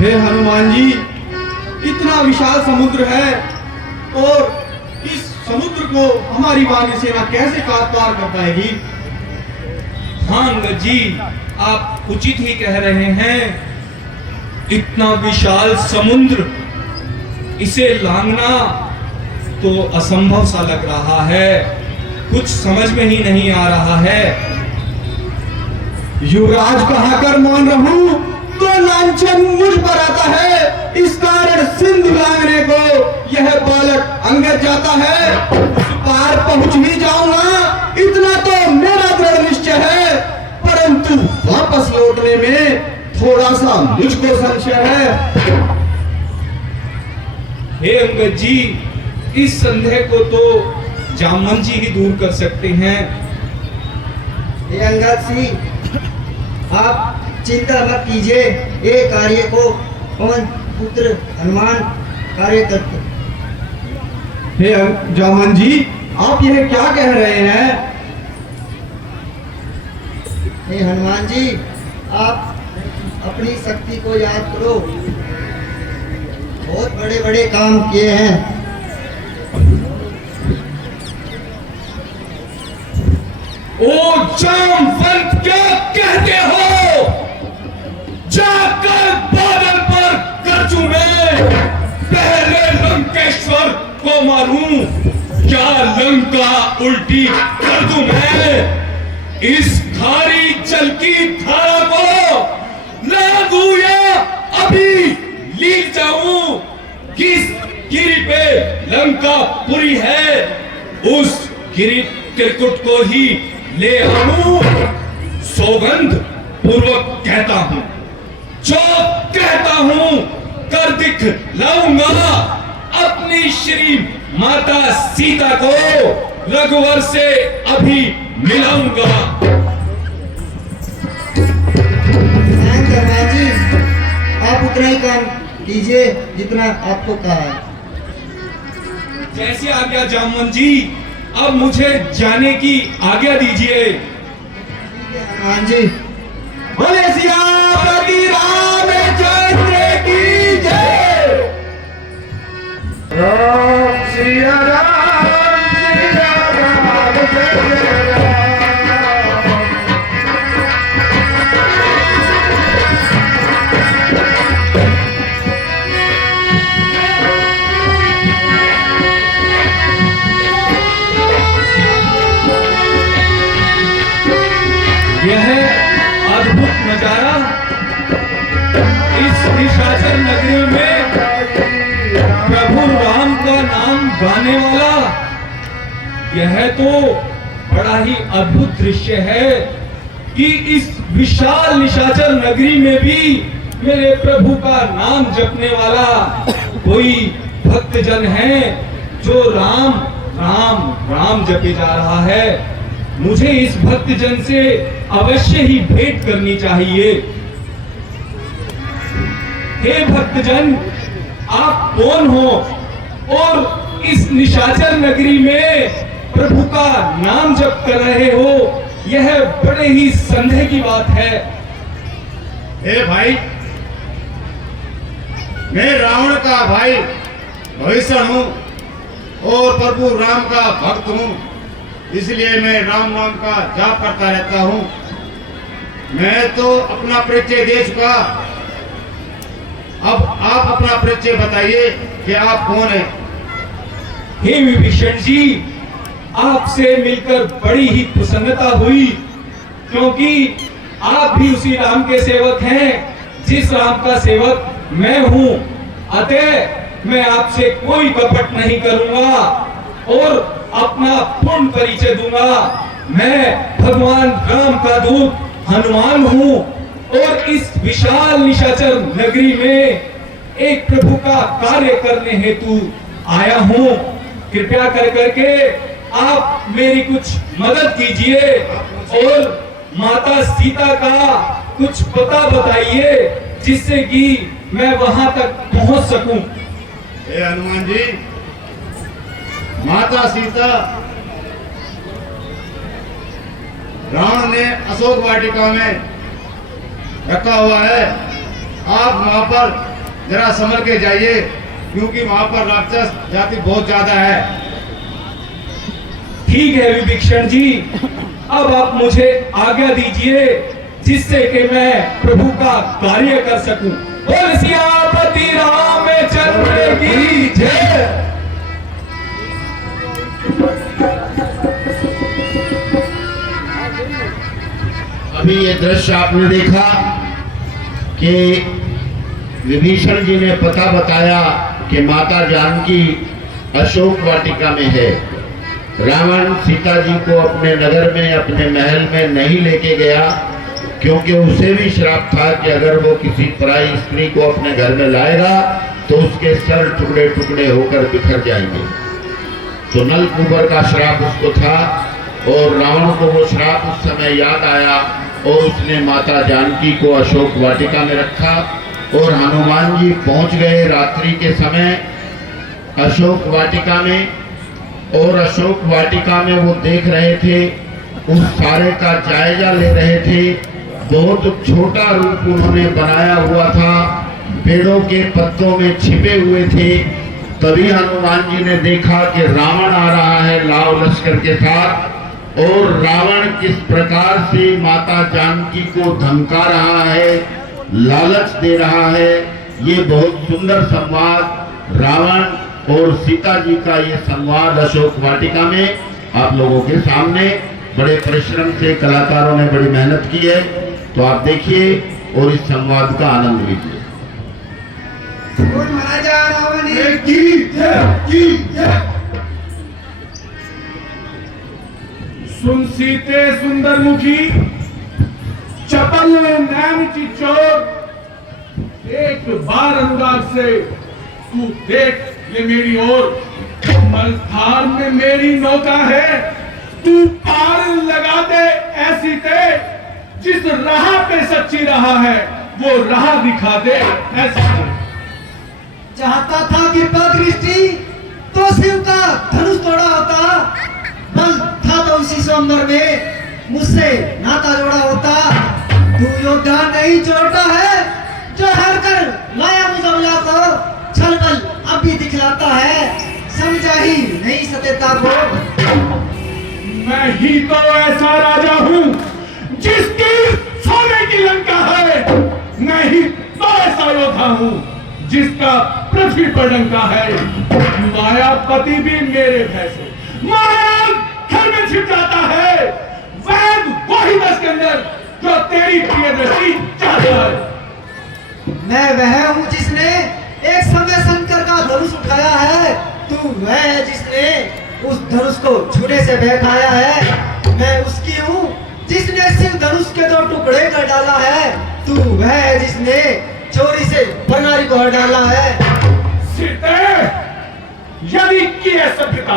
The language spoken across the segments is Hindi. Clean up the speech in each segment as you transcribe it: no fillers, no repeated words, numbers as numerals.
हे हनुमान जी, इतना विशाल समुद्र है और इस समुद्र को हमारी वानर सेना कैसे पार कर पाएगी? हाँ अंगद जी, आप उचित ही कह रहे हैं। इतना विशाल समुद्र, इसे लांघना तो असंभव सा लग रहा है। कुछ समझ में ही नहीं आ रहा है। युवराज कहाकर मान रहूं तो लांछन मुझ पर आता है। इस कारण सिंधु लांघने को यह बालक अंगद जाता है। उस पार पहुंच ही जाऊंगा, इतना तो मेरा दृढ़ निश्चय है। परंतु वापस लौटने में थोड़ा सा मुझको संशय है। हे अंगद जी, इस संदेह को तो जामवंत जी ही दूर कर सकते हैं। हे अंगद सिंह, आप चिंता मत कीजिए, ये कार्य को पवन पुत्र हनुमान कार्य करते। हे जामवंत जी, आप यह क्या कह रहे हैं? हे हनुमान जी, आप अपनी शक्ति को याद करो। बहुत बड़े बड़े काम किए हैं। ओ जामवंत, क्या कहते हो? जाकर बादल पर गरजूं मैं, पहले लंकेश्वर को मारूं, क्या लंका उल्टी कर दूं मैं? इस खारी जल की धारा को लागू या अभी लील जाऊं? किस गिरी पे लंका पुरी है, उस गिरी त्रिकुट को ही ले आऊं। सौगंध पूर्वक कहता हूं, जो कहता हूं कर दिख लाऊंगा। अपनी श्री माता सीता को रघुवर से अभी मिलाऊंगा। हनुमान जी, आप उतना ही काम कीजिए जितना आपको कहा है। जैसी आज्ञा जामवंत जी, अब मुझे जाने की आज्ञा दीजिए। हनुमान जी, बोले सियापति रामचंद्र की जय। राम सिया राम, सिया राम, जय राम। यह अद्भुत नजारा इस निशाचर नगरी में प्रभु राम का नाम गाने वाला, यह तो बड़ा ही अद्भुत दृश्य है कि इस विशाल निशाचर नगरी में भी मेरे प्रभु का नाम जपने वाला कोई भक्तजन है जो राम राम राम जपे जा रहा है। मुझे इस भक्तजन से अवश्य ही भेंट करनी चाहिए। हे भक्तजन, आप कौन हो और इस निशाचर नगरी में प्रभु का नाम जप कर रहे हो? यह बड़े ही संदेह की बात है। हे भाई, मैं रावण का भाई भविष्य हूँ और प्रभु राम का भक्त हूँ, इसलिए मैं राम नाम का जाप करता रहता हूँ। मैं तो अपना परिचय दे चुका, अब आप अपना परिचय बताइए कि आप कौन हैं? हे विभीषण जी, आपसे मिलकर बड़ी ही प्रसन्नता हुई, क्योंकि आप भी उसी राम के सेवक हैं जिस राम का सेवक मैं हूँ। अतः मैं आपसे कोई कपट नहीं करूंगा और अपना पूर्ण परिचय दूंगा। मैं भगवान राम का दूत हनुमान हूँ और इस विशाल निशाचर नगरी में एक प्रभु का कार्य करने हेतु आया हूँ। कृपया कर करके आप मेरी कुछ मदद कीजिए और माता सीता का कुछ पता बताइए जिससे कि मैं वहां तक पहुंच सकूं। हे हनुमान जी, माता सीता रावण ने अशोक वाटिका में रखा हुआ है। आप वहां पर जरा संभल के जाइए, क्योंकि वहां पर राक्षस जाति बहुत ज्यादा है। ठीक है विभीषण जी, अब आप मुझे आज्ञा दीजिए जिससे कि मैं प्रभु का कार्य कर सकूं। बोल सियापति रामचंद्र की जय। अभी ये दृश्य आपने देखा कि विभीषण जी ने पता बताया कि माता जानकी अशोक वाटिका में है। रावण सीता जी को अपने नगर में, अपने महल में नहीं लेके गया, क्योंकि उसे भी श्राप था कि अगर वो किसी पराई स्त्री को अपने घर में लाएगा तो उसके सर टुकड़े टुकड़े होकर बिखर जाएंगे। तो नल कुबर का श्राप उसको था और रावण को वो श्राप उस समय याद आया और उसने माता जानकी को अशोक वाटिका में रखा। और हनुमान जी पहुंच गए रात्रि के समय अशोक वाटिका में, और अशोक वाटिका में वो देख रहे थे, उस सारे का जायजा ले रहे थे। बहुत छोटा रूप उन्होंने बनाया हुआ था, पेड़ों के पत्तों में छिपे हुए थे। तभी हनुमान जी ने देखा कि रावण आ रहा है लाव लश्कर के साथ, और रावण किस प्रकार से माता जानकी को धमका रहा है, लालच दे रहा है। ये बहुत सुंदर संवाद रावण और सीता जी का ये संवाद अशोक वाटिका में आप लोगों के सामने बड़े परिश्रम से कलाकारों ने बड़ी मेहनत की है। तो आप देखिए और इस संवाद का आनंद लीजिए। बोल महाराजा रावण की जय। सुन सीते सुंदर मुखी, चपल नैन की चोर, एक बार अनुराग से तू देख ले मेरी ओर। मलधार में मेरी नौका है, तू पार लगा दे ऐसी ते, जिस राह पे सच्ची रहा है वो राह दिखा दे ऐसी। चाहता था कृपा दृष्टि तो शिव का धनुष तोड़ा होता, बल था तो उसी स्वयंवर में मुझसे नाता जोड़ा होता। तू योद्धा नहीं जोड़ता है जो हर कर लाया मुजमला को, छल बल अब भी दिखलाता है, समझा ही नहीं सत्यता को। मैं ही तो ऐसा राजा हूं जिसकी सोने की लंका है, मैं ही तो ऐसा योद्धा हूं जिसका पृथ्वी पर डंका है। मायापति भी मेरे भय से माया घर में छिप जाता है, वैद वही दस के अंदर जो तेरी प्रिय दृष्टि चाहता है। मैं वह हूँ जिसने एक समय शंकर का धनुष उठाया है, तू वह है जिसने उस धनुष को छूने से बहकाया है। मैं उसकी हूँ जिसने शिव धनुष के 2 टुकड़े कर डाला है, तू वह है जिसने चोरी से बनारी को हर डाला है। सीते, यदि की है सभ्यता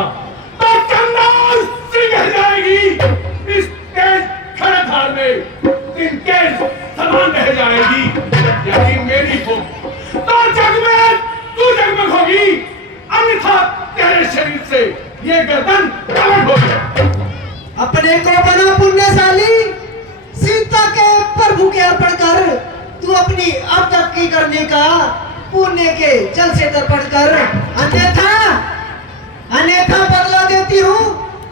तो कंगाल सिंह जाएगी। इस तेज खड़धार में तिनके समान रह जाएगी। यदि मेरी हो तो जग में तू जगमग होगी, अन्यथा तेरे शरीर से ये गर्दन अलग होगी। अपने को बना पुण्यशाली, सीता के प्रभु के अर्पण कर, तू अपनी अब तक की करने का पुण्य के जल से तर्पण कर, अन्यथा बदला देती हूँ।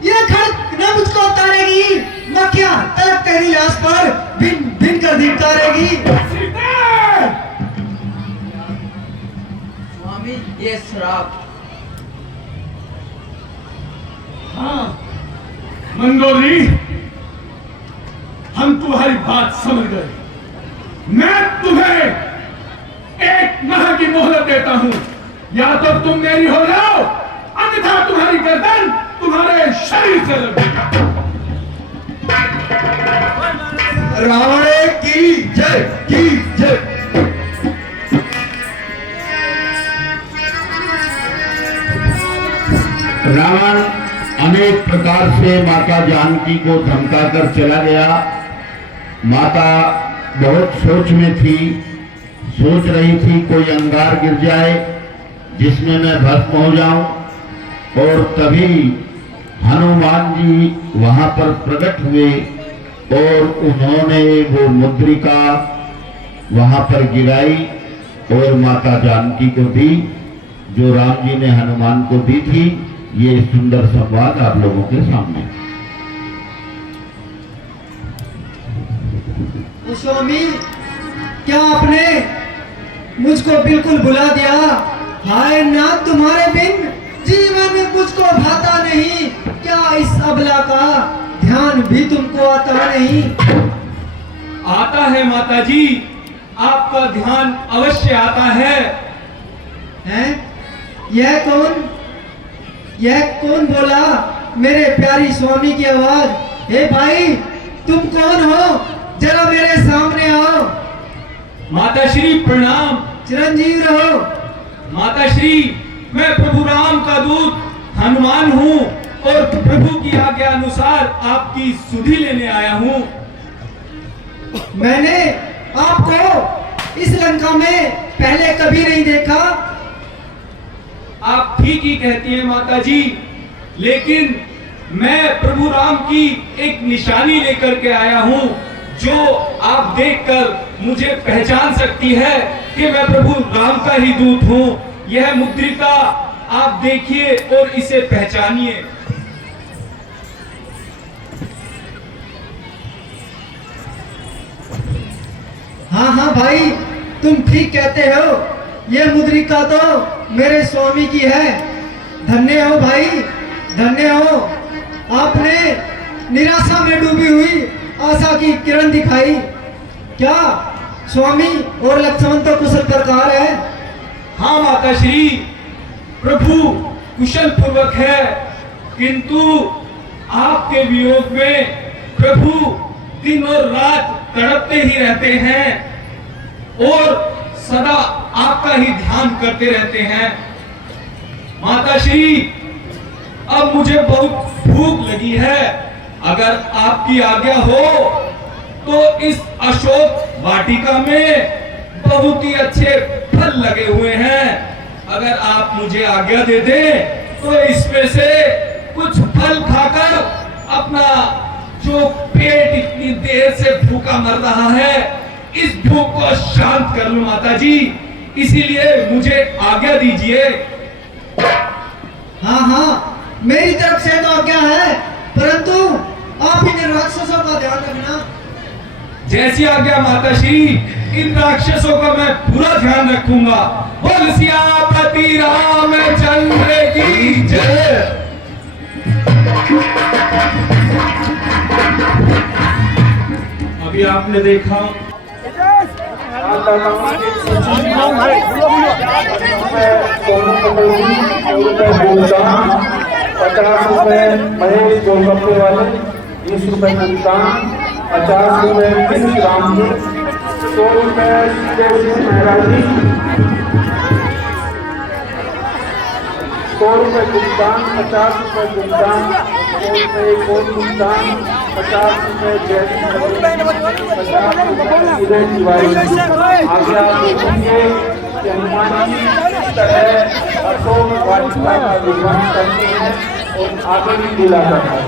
ये खड़क न मुझको उतारेगी, मक्खियां तलक तेरी लाश पर भिन भिन कर धिक्कारेगी। स्वामी ये श्राप। हाँ मंदोदरी, हम तुम्हारी बात समझ गए। मैं तुम्हें एक माह की मोहलत देता हूं, या तो तुम मेरी हो जाओ, अन्यथा तुम्हारी गर्दन तुम्हारे शरीर से लगेगी। रावण की जय, की जय। रावण अनेक प्रकार से माता जानकी को धमकाकर चला गया। माता बहुत सोच में थी, सोच रही थी कोई अंगार गिर जाए जिसमें मैं भस्म हो जाऊं, और तभी हनुमान जी वहां पर प्रकट हुए और उन्होंने वो मुद्रिका वहां पर गिराई और माता जानकी को दी, जो राम जी ने हनुमान को दी थी। ये सुंदर संवाद आप लोगों के सामने। स्वामी, क्या आपने मुझको बिल्कुल भुला दिया? हाय नाथ, तुम्हारे बिन जीवन मुझको भाता नहीं। क्या इस अबला का ध्यान भी तुमको आता नहीं? आता है माता जी, आपका ध्यान अवश्य आता है। हैं? यह कौन बोला? मेरे प्यारी स्वामी की आवाज। हे भाई, तुम कौन हो? जरा मेरे सामने आओ। माता श्री प्रणाम। चिरंजीव रहो। माता श्री, मैं प्रभु राम का दूत हनुमान हूँ और प्रभु की आज्ञा अनुसार आपकी सुधि लेने आया हूँ। मैंने आपको इस लंका में पहले कभी नहीं देखा। आप ठीक ही कहती हैं माता जी, लेकिन मैं प्रभु राम की एक निशानी लेकर के आया हूँ, जो आप देखकर मुझे पहचान सकती है कि मैं प्रभु राम का ही दूत हूँ। यह मुद्रिका आप देखिए और इसे पहचानिए। हाँ भाई, तुम ठीक कहते हो। ये मुद्रिका तो मेरे स्वामी की है। धन्य हो भाई, धन्य हो। आपने निराशा में डूबी हुई आशा की किरण दिखाई। क्या स्वामी और लक्ष्मण तो कुशल प्रकार है? हाँ माता श्री, प्रभु कुशल पूर्वक है, किंतु आपके वियोग में प्रभु दिन और रात तड़पते ही रहते हैं और सदा आपका ही ध्यान करते रहते हैं। माता श्री, अब मुझे बहुत भूख लगी है। अगर आपकी आज्ञा हो तो इस अशोक वाटिका में बहुत ही अच्छे फल लगे हुए हैं। अगर आप मुझे आज्ञा दे दें तो इसमें से कुछ फल खाकर अपना जो पेट इतनी देर से भूखा मर रहा है, इस भूख को शांत कर लूं माता जी। इसीलिए मुझे आज्ञा दीजिए। हाँ, मेरी तरफ से तो आज्ञा है, परंतु आप इन राक्षसों का ध्यान रखना। जैसी आज्ञा माता श्री, इन राक्षसों का मैं पूरा ध्यान रखूंगा। बोल सियापति रामचंद्र की जय। अभी आपने देखा 50 रुपए महेश गोलगप्पे वाले, 20 रुपए भुगतान, 50 रुपए प्रिंस रामपुर, 100 रुपए महाराजी, 100 रुपए भुगतान, 50 रुपए भुगतान, 100 रुपए एक और भुगतान, 50 रुपए जयदीप, 50 रुपए उदय तिवारी। आगे आप देखेंगे कि हनुमान जी इस तरह अशोक वाटिका का निर्माण करते हैं और आगे भी दिला जाता है।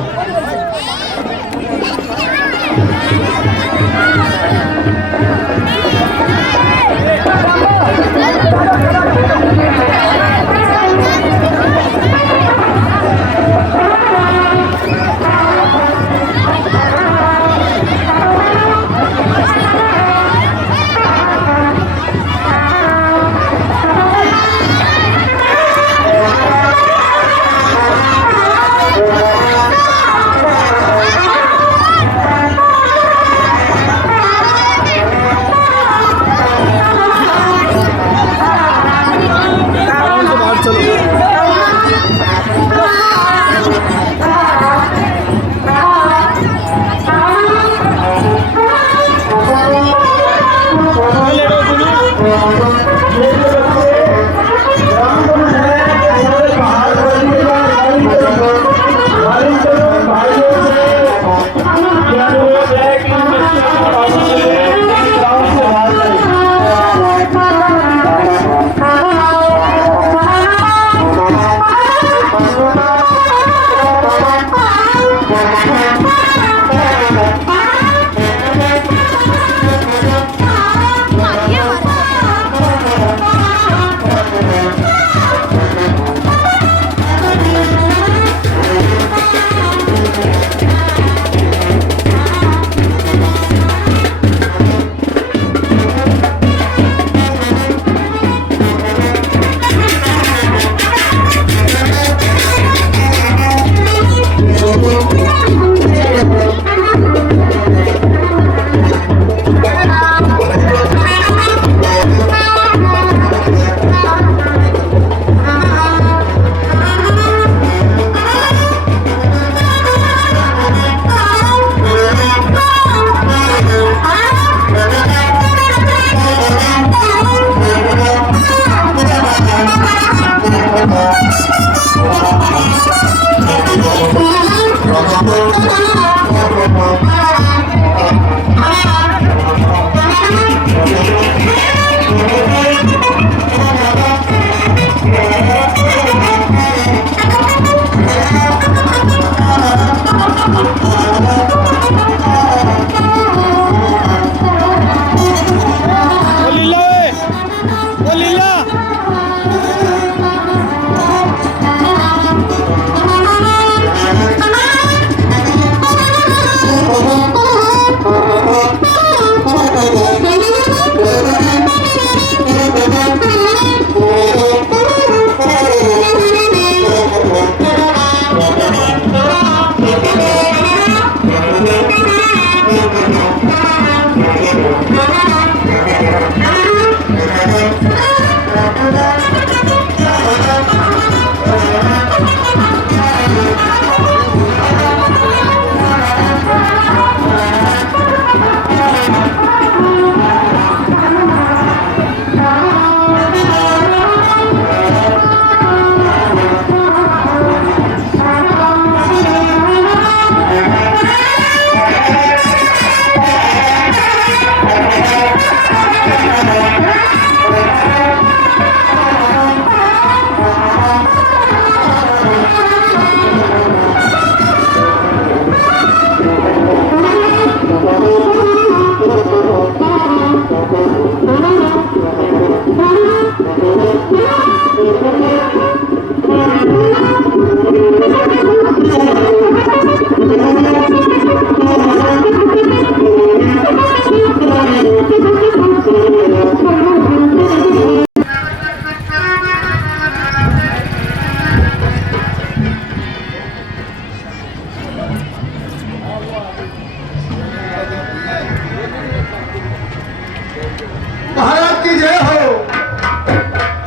महाराज की जय हो।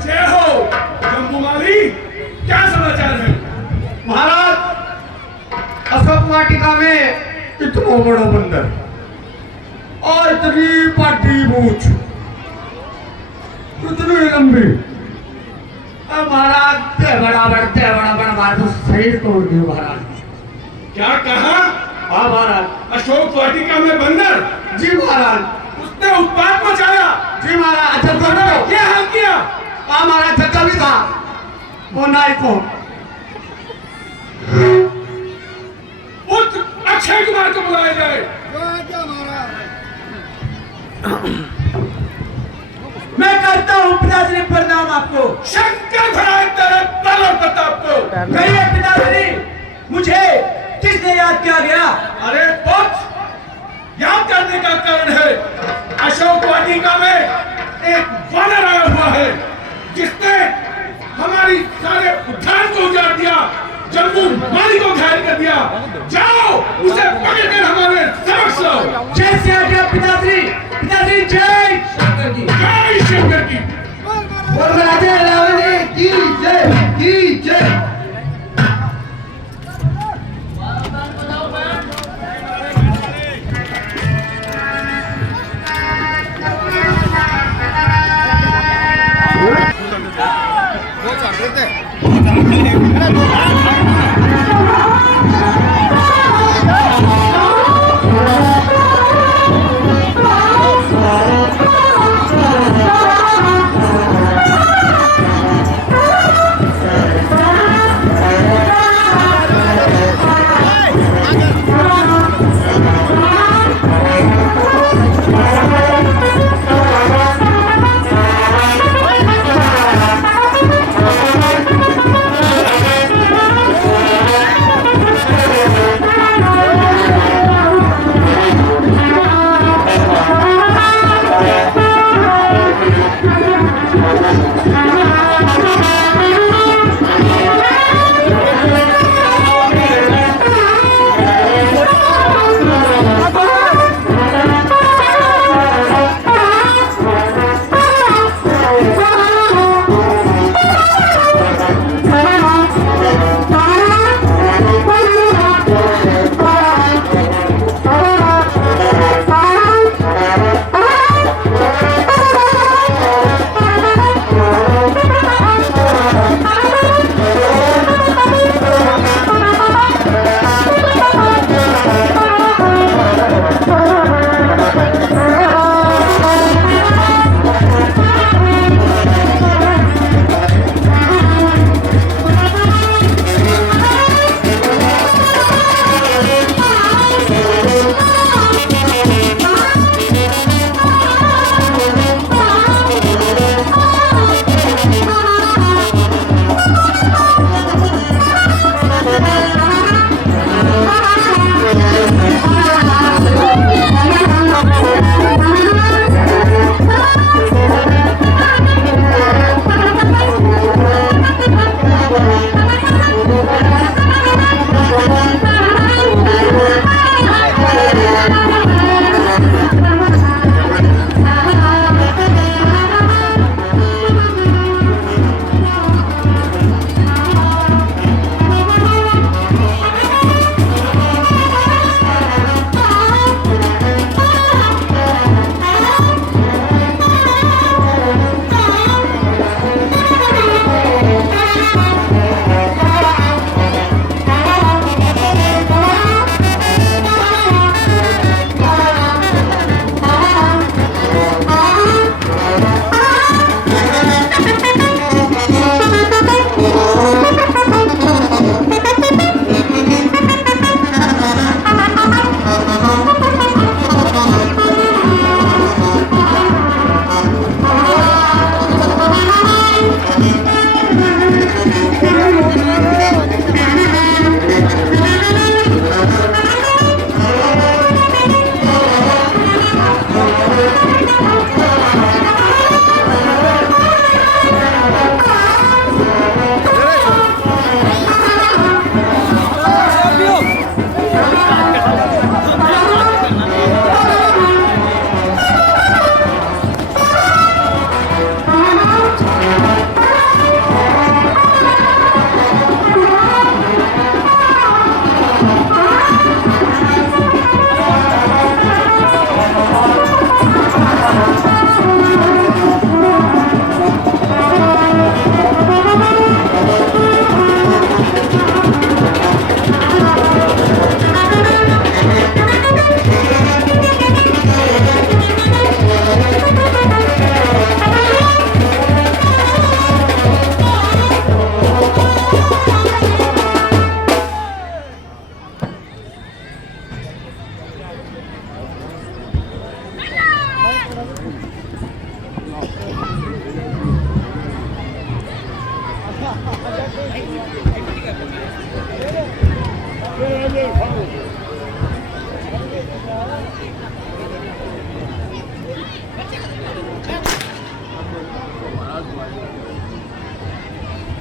जय हो जम्बूमाली, क्या समाचार है? महाराज अशोक वाटिका में इतना बड़ा बंदर और इतनी बड़ी मूछ, इतनी लंबी, और महाराज ते बड़ा मार तो शरीर तोड़ दियो महाराज। क्या कहा? हाँ महाराज। अशोक वाटिका में बंदर? जी महाराज। उसने उत्पात मचाया? जी महाराज। अच्छा करो क्या हाल किया? हाँ महाराज, चचा भी था वो नाई को। उस अक्षय कुमार को बुलाया जाए। मैं करता हूँ पिताश्री प्रणाम आपको। शंकर भराए तेरे बल और प्रताप को। कहिए पिताश्री, मुझे किसने याद किया गया? अरे पुत्र, याद करने का कारण है अशोक वाटिका में एक वानर आया हुआ है जिसने हमारी सारे उद्यान को उजाड़ दिया, जम्बूमाली को घायल कर दिया। जाओ उसे पकड़कर हमारे समक्ष लाओ। जय से आज्ञा पिताश्री। पिताश्री जय शंकर की। जय शंकर की। और राजा लावणी की जय, की जय।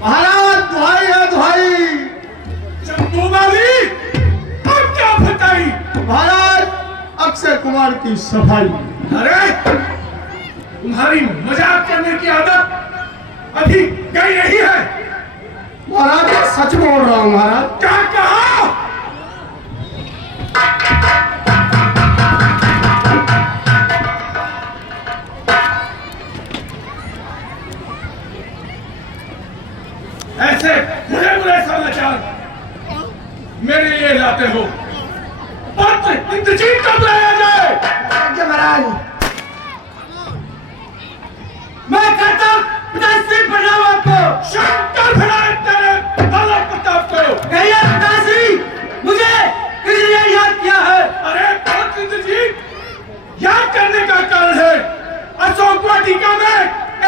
महाराज दुहाई है दुहाई। चंदू माली अब क्या फटाई? महाराज अक्षय कुमार की सफाई। अरे तुम्हारी मजाक करने की आदत अभी गई नहीं है। महाराज मैं सच बोल रहा हूँ महाराज। क्या कहा? ऐसे बुरे बुरे समाचार मेरे लिए लाते हो। पत्र इंतजीत कब लाया जाए? महाराज मैं कहता पिताश्री प्रणाम आपको। शंकर भिड़ाए तेरे दौलत प्रताप को। कहिए पिताश्री मुझे किसने याद किया है? अरे पत्र इंतजीत याद करने का कारण है अशोक वाटिका में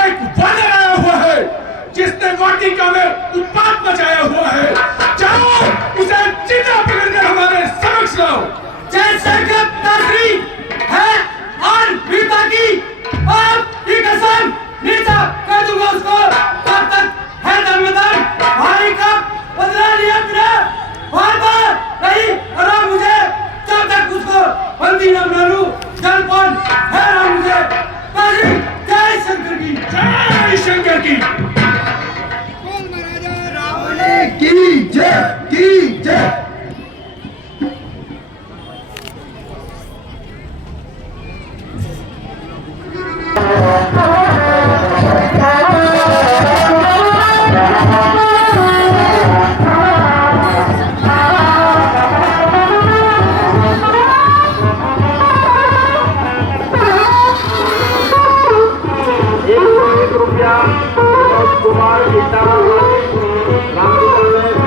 एक वानर आया हुआ है जिसने वाटिका में उत्पात मचाया हुआ है। जाओ उसे जिंदा पकड़कर हमारे समक्ष लाओ। जैसे कि पिताश्री है और बीता की आप की कसम नीचा कर दूंगा उसको। तब तक है धर्मदान भाई का बदला लिया बिना बार बार नहीं करा मुझे। जब तक उसको बंदी न बना लूं जलपान है ना मुझे। पिताश्री जय शंकर की। जय शंकर की। की जय की जय। ₹101 विनोद कुमार गीता रामलीला में